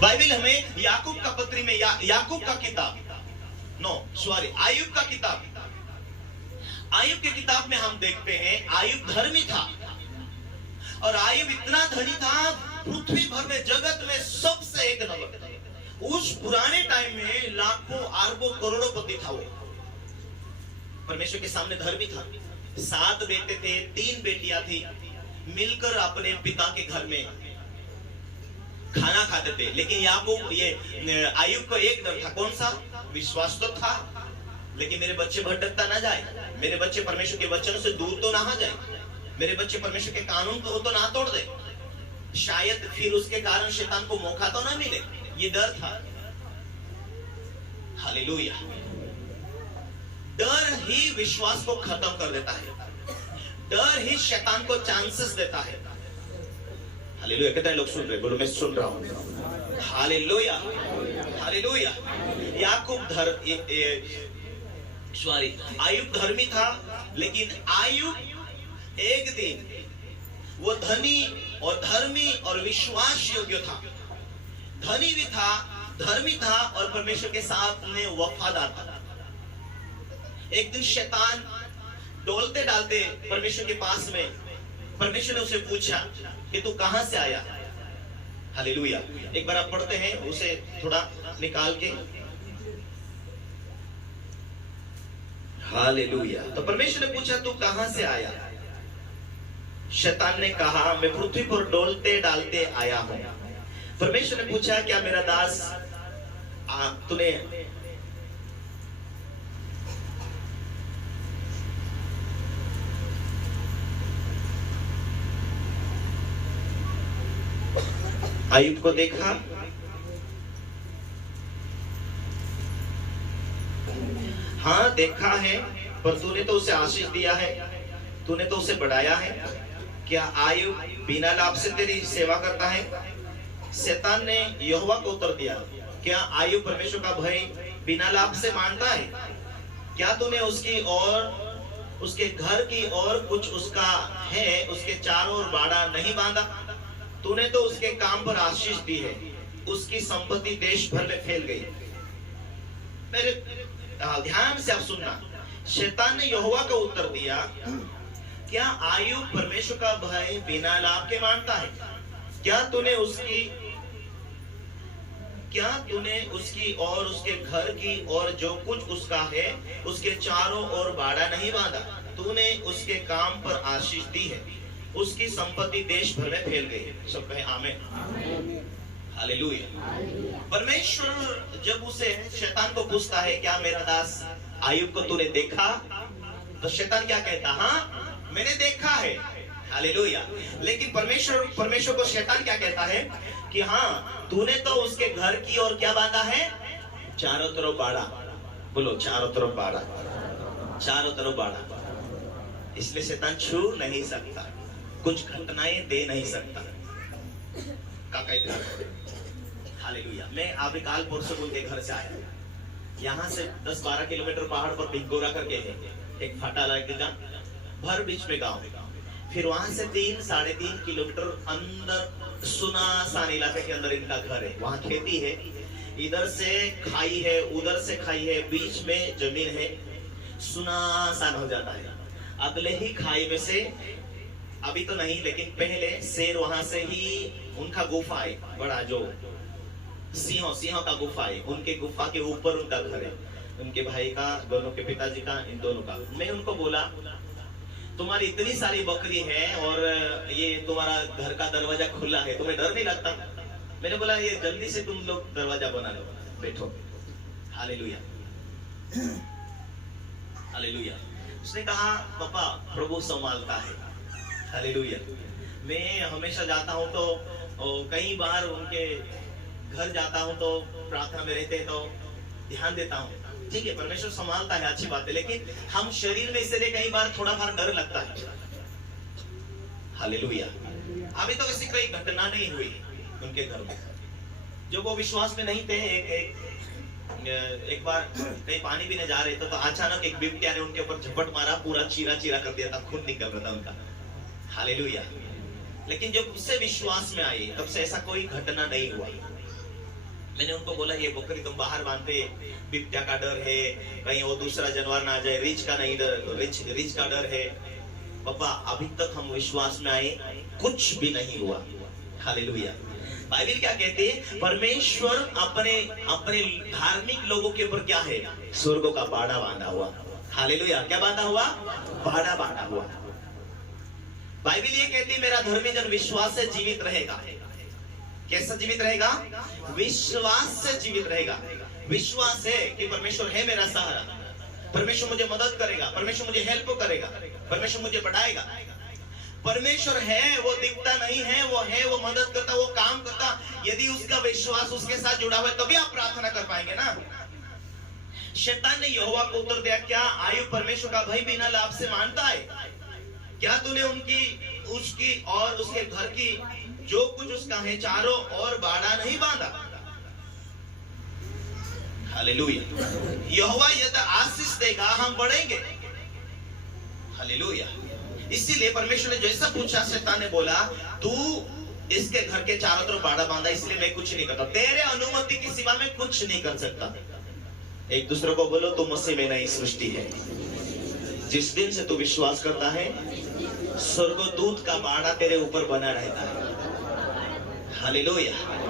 Bible हमें याकूब का पत्री में याकूब का किताब आयुब का किताब, आयुब की किताब में हम देखते हैं आयुब धर्मी था और आयुब इतना धनी था, पृथ्वी भर में जगत में सबसे एक नंबर। उस पुराने टाइम में लाखों अरबों करोड़ोंपति था वो, परमेश्वर के सामने धर्मी था। 7 बेटे थे, 3 बेटियां थी, मिलकर अपने पिता के घर में खाना खाते थे। लेकिन याकूब आयुब को एक डर था, कौन सा? विश्वास तो था, लेकिन मेरे बच्चे भटकता ना जाए, मेरे बच्चे परमेश्वर के वचन से दूर तो ना जाए, मेरे बच्चे परमेश्वर के कानून को तो ना तोड़ दे, शायद फिर उसके कारण शैतान को मौका तो ना मिले, ये डर था। हालेलुया। डर ही विश्वास को खत्म कर देता है, डर ही शैतान को चांसेस देता है। हालेलुया। कितने लोग सुन रहे? बोलो मैं सुन रहा हूं। Hallelujah, hallelujah. आयुब धर्मी था, लेकिन आयुब एक दिन वो धनी और धर्मी और विश्वास योग्य था, धनी भी था, धर्मी था और परमेश्वर के साथ में वफादार था। एक दिन शैतान डोलते डालते परमेश्वर के पास में, परमेश्वर ने उसे पूछा कि तू कहां से आया? हालेलुया। एक बार आप पढ़ते हैं उसे थोड़ा निकाल के। हालेलुया। तो परमेश्वर ने पूछा तू कहां से आया? शैतान ने कहा मैं पृथ्वी पर डोलते डालते आया हूं। परमेश्वर ने पूछा क्या मेरा दास तूने आयुब को देखा? हाँ देखा है, पर तूने तो उसे आशीष दिया है, तूने तो उसे बढ़ाया है। क्या आयुब बिना लाभ से तेरी सेवा करता है? शैतान ने यहोवा को उत्तर दिया, क्या आयुब परमेश्वर का भय बिना लाभ से मानता है? क्या तूने उसकी और उसके घर की और कुछ उसका है, उसके चारों ओर बाड़ा नहीं बांधा? तूने तो उसके काम पर आशीष दी है, उसकी संपत्ति देश भर में फैल गई। मेरे ध्यान से आप सुनना। शैतान ने यहोवा को उत्तर दिया, क्या आयुब परमेश्वर का भय बिना लाभ के मानता है? क्या तूने उसकी और उसके घर की और जो कुछ उसका है उसके चारों ओर बाड़ा नहीं बांधा? तूने उसके काम पर आशीष दी है, उसकी संपत्ति देश भर में फैल गई। सब कहे आमीन। हालेलुया। परमेश्वर जब उसे शैतान को पूछता है क्या मेरा दास आयुब को तूने देखा? तो शैतान क्या कहता? हाँ मैंने देखा है। हालेलुया। लेकिन परमेश्वर को शैतान क्या कहता है कि हाँ तूने तो उसके घर की और क्या बांधा है? चारों तरफ बाड़ा। बोलो चारों तरफ बाड़ा, चारों तरफ बाड़ा। इसलिए शैतान छू नहीं सकता, कुछ घटनाएं दे नहीं सकता। हालेलुया। मैं अभी कालपुर से उनके घर से आया, यहाँ से 10-12 किलोमीटर पहाड़ पर भिगोरा करके है, एक फाटा लगेगा भर बीच में गांव। फिर वहां से 3-3.5 किलोमीटर अंदर सुनासान इलाके के अंदर इनका घर है। वहां खेती है, इधर से खाई है, उधर से खाई है, बीच में जमीन है, सुनासान हो जाता है। अगले ही खाई में से, अभी तो नहीं लेकिन पहले शेर वहां से ही, उनका गुफा है बड़ा, जो सिंहों का गुफा है, उनके गुफा के ऊपर उनका घर है, उनके भाई का, दोनों के पिताजी का, इन दोनों का। मैं उनको बोला तुम्हारी इतनी सारी बकरी है और ये तुम्हारा घर का दरवाजा खुला है, तुम्हें डर नहीं लगता? मैंने बोला ये जल्दी से तुम लोग दरवाजा बना लो, बैठो। Hallelujah, hallelujah. उसने कहा पापा प्रभु संभालता है। हालेलुया। मैं हमेशा जाता हूँ तो कई बार उनके घर जाता हूँ तो प्रार्थना में रहते तो ध्यान देता हूँ, ठीक है परमेश्वर संभालता है, अच्छी बात है, लेकिन हम शरीर में इसलिए कई बार थोड़ा बार डर लगता है। हालेलुया। अभी तो ऐसी कोई घटना नहीं हुई उनके घर में, जो वो विश्वास में नहीं थे। एक बार कहीं पानी पीने जा रहे थे तो अचानक एक बिबटिया ने उनके ऊपर झपट मारा, पूरा चीरा चीरा कर दिया था, खून निकल रहा था उनका। हालेलुया। लेकिन जब उससे विश्वास में आई तब से ऐसा कोई घटना नहीं हुआ। मैंने उनको बोला ये बकरी तुम बाहर बांधते, बिबट्या का डर है, कहीं वो दूसरा जानवर ना आ जाए, रिच का नहीं डर, रिच का डर है। पापा अभी तक हम विश्वास में आए, कुछ भी नहीं हुआ। हालेलुया। बाइबल क्या कहती है? परमेश्वर अपने अपने धार्मिक लोगों के ऊपर क्या है? स्वर्गों का बाड़ा बांधा हुआ। हालेलुया। क्या बांधा हुआ? बाड़ा बांधा हुआ। बाइबल ये कहती है मेरा धर्मी जन विश्वास से जीवित रहेगा। कैसा जीवित रहेगा? विश्वास से जीवित रहेगा। विश्वास है कि परमेश्वर है मेरा सहारा, परमेश्वर मुझे मदद करेगा, परमेश्वर मुझे हेल्प करेगा, परमेश्वर मुझे बढ़ाएगा। परमेश्वर है, वो दिखता नहीं है, वो है, वो मदद करता, वो काम करता। यदि उसका विश्वास उसके साथ जुड़ा हुआ है तभी आप प्रार्थना कर पाएंगे ना। शैतान ने यहोवा को उत्तर दिया, क्या आयु परमेश्वर का भय बिना लाभ से मानता है? क्या तूने उसकी और उसके घर की जो कुछ उसका है चारों और बाड़ा नहीं बांधा? हालेलुया। यहोवा यदि आशीष देगा हम बढ़ेंगे। हालेलुया। इसीलिए परमेश्वर ने जैसा पूछा, शैतान ने बोला तू इसके घर के चारों तरफ बाड़ा बांधा, इसलिए मैं कुछ नहीं करता, तेरे अनुमति के सिवा मैं कुछ नहीं कर सकता। एक दूसरे को बोलो तू मुझसे में नई सृष्टि है। जिस दिन से तू विश्वास करता है, स्वर्गदूत का बाड़ा तेरे ऊपर बना रहता है। हालेलुया।